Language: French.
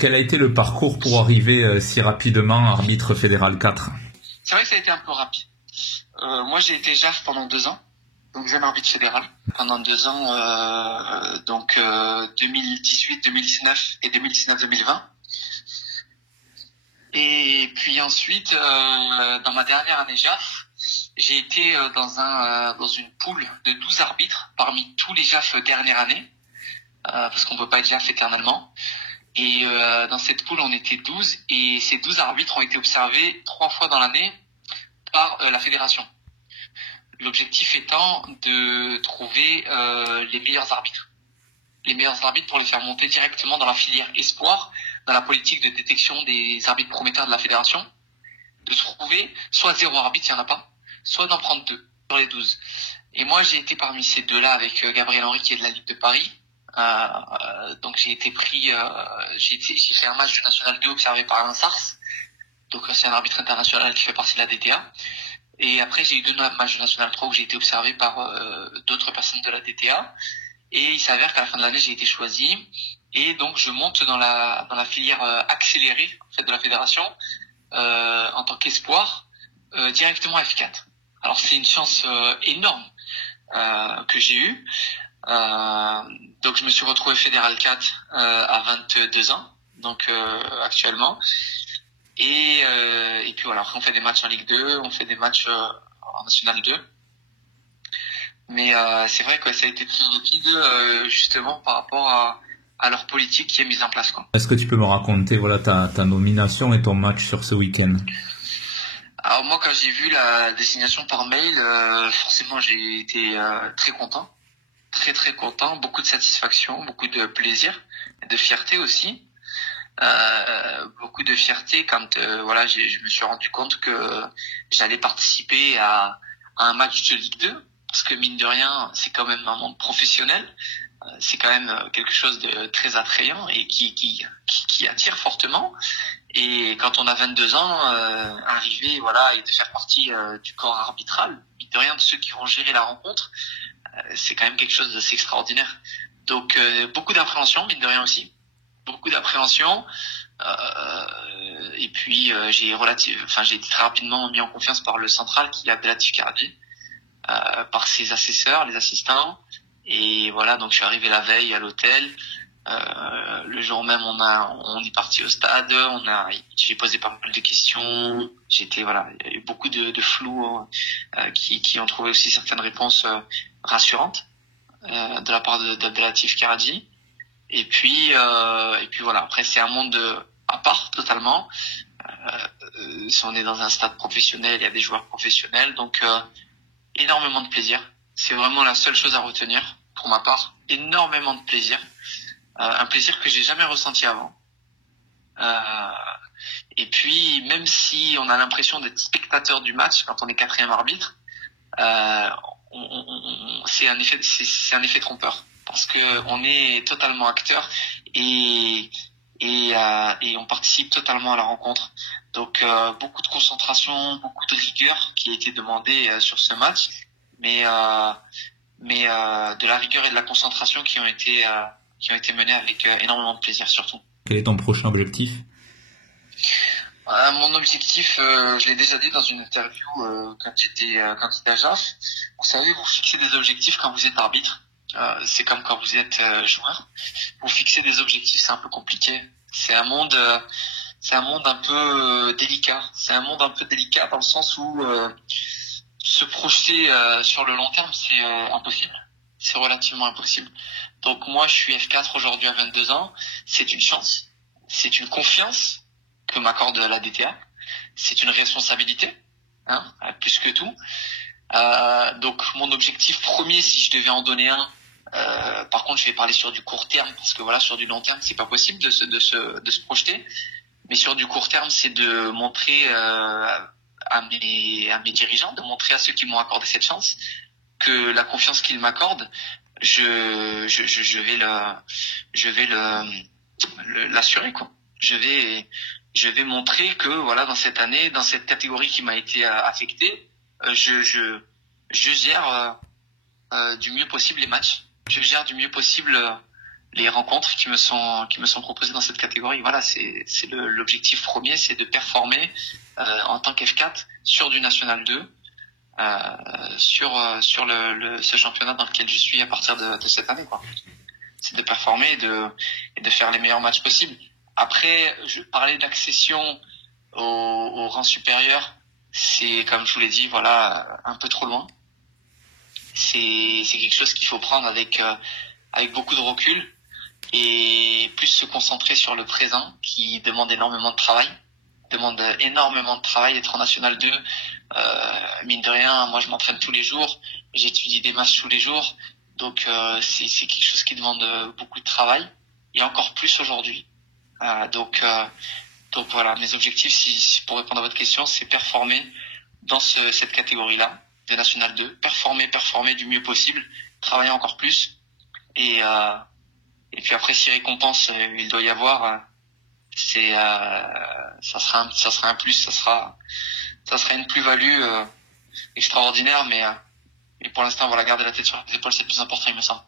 Quel a été le parcours pour arriver si rapidement arbitre fédéral 4? C'est vrai que ça a été un peu rapide. Moi, j'ai été JAF pendant 2 ans, donc jeune arbitre fédéral pendant 2 ans, 2018, 2019 et 2019-2020. Et puis ensuite, dans ma dernière année JAF, j'ai été dans une poule de 12 arbitres parmi tous les JAF dernière année, parce qu'on peut pas être JAF éternellement. Et dans cette poule, on était 12, et ces 12 arbitres ont été observés 3 fois dans l'année par la fédération. L'objectif étant de trouver les meilleurs arbitres. Les meilleurs arbitres pour les faire monter directement dans la filière espoir, dans la politique de détection des arbitres prometteurs de la fédération, de trouver soit 0 arbitre, il n'y en a pas, soit d'en prendre 2 sur les 12. Et moi, j'ai été parmi ces 2-là avec Gabriel Henry qui est de la Ligue de Paris. Donc j'ai été pris, j'ai fait un match du National 2 observé par Alain Sars. Donc c'est un arbitre international qui fait partie de la DTA. Et après j'ai eu 2 matchs du National 3 où j'ai été observé par d'autres personnes de la DTA. Et il s'avère qu'à la fin de l'année j'ai été choisi. Et donc je monte dans la filière accélérée en fait, de la fédération en tant qu'espoir directement à F4. Alors c'est une chance énorme que j'ai eue. Donc je me suis retrouvé fédéral 4 à 22 ans, donc actuellement. Et puis voilà, après on fait des matchs en Ligue 2, on fait des matchs en National 2. Mais c'est vrai que ça a été très rapide justement par rapport à leur politique qui est mise en place, quoi. Est-ce que tu peux me raconter voilà ta nomination et ton match sur ce week-end? Alors moi, quand j'ai vu la désignation par mail, forcément j'ai été très content. Très très content, beaucoup de satisfaction, beaucoup de plaisir, de fierté aussi, beaucoup de fierté quand voilà je me suis rendu compte que j'allais participer à un match de Ligue 2, parce que mine de rien c'est quand même un monde professionnel, c'est quand même quelque chose de très attrayant et qui attire fortement. Et quand on a 22 ans, arriver voilà et de faire partie du corps arbitral, mine de rien de ceux qui vont gérer la rencontre, c'est quand même quelque chose d'assez extraordinaire. Donc beaucoup d'appréhension, mine de rien aussi. Beaucoup d'appréhension. Et puis j'ai été très rapidement mis en confiance par le central qui est Abdelatif Karadi, par ses assesseurs, les assistants. Et voilà, donc je suis arrivé la veille à l'hôtel. Le jour même on est parti au stade, j'ai posé pas mal de questions, il y a eu beaucoup de flou qui ont trouvé aussi certaines réponses rassurantes de la part d'Abdelatif Karadi. Et puis voilà, après c'est un monde à part totalement. Si on est dans un stade professionnel, il y a des joueurs professionnels, donc énormément de plaisir. C'est vraiment la seule chose à retenir pour ma part, énormément de plaisir. Un plaisir que j'ai jamais ressenti avant. Et puis, même si on a l'impression d'être spectateur du match quand on est 4e arbitre, c'est un effet trompeur, parce que on est totalement acteur et on participe totalement à la rencontre. Donc beaucoup de concentration, beaucoup de rigueur qui a été demandée sur ce match, mais de la rigueur et de la concentration qui ont été menées avec énormément de plaisir surtout. Quel est ton prochain objectif? Mon objectif, je l'ai déjà dit dans une interview quand j'étais à JAF. Vous savez, vous fixez des objectifs quand vous êtes arbitre. C'est comme quand vous êtes joueur. Vous fixez des objectifs, c'est un peu compliqué. C'est un monde un peu délicat. C'est un monde un peu délicat dans le sens où se projeter sur le long terme, c'est impossible. C'est relativement impossible. Donc moi, je suis F4 aujourd'hui à 22 ans. C'est une chance. C'est une confiance que m'accorde la DTA. C'est une responsabilité, plus que tout. Donc mon objectif premier, si je devais en donner un, par contre je vais parler sur du court terme, parce que voilà, sur du long terme c'est pas possible de se projeter, mais sur du court terme c'est de montrer à mes dirigeants, de montrer à ceux qui m'ont accordé cette chance que la confiance qu'ils m'accordent, je vais l'assurer, quoi. Je vais montrer que voilà, dans cette année, dans cette catégorie qui m'a été affectée, je gère du mieux possible les matchs. Je gère du mieux possible les rencontres qui me sont proposées dans cette catégorie. Voilà, c'est l'objectif premier, c'est de performer en tant qu'F4 sur du National 2, sur ce championnat dans lequel je suis à partir de cette année, quoi. C'est de performer et de faire les meilleurs matchs possibles. Après, je parlais d'accession au rang supérieur, c'est, comme je vous l'ai dit, voilà, un peu trop loin. C'est quelque chose qu'il faut prendre avec beaucoup de recul et plus se concentrer sur le présent qui demande énormément de travail. Être en National 2, mine de rien, moi je m'entraîne tous les jours, j'étudie des matchs tous les jours, donc c'est quelque chose qui demande beaucoup de travail et encore plus aujourd'hui. Donc voilà, mes objectifs, si pour répondre à votre question, c'est performer dans cette catégorie-là de National 2, performer du mieux possible, travailler encore plus et puis après, si récompense il doit y avoir, ça sera un plus, ça sera une plus-value extraordinaire, mais pour l'instant, voilà, garder la tête sur les épaules, c'est le plus important, il me semble.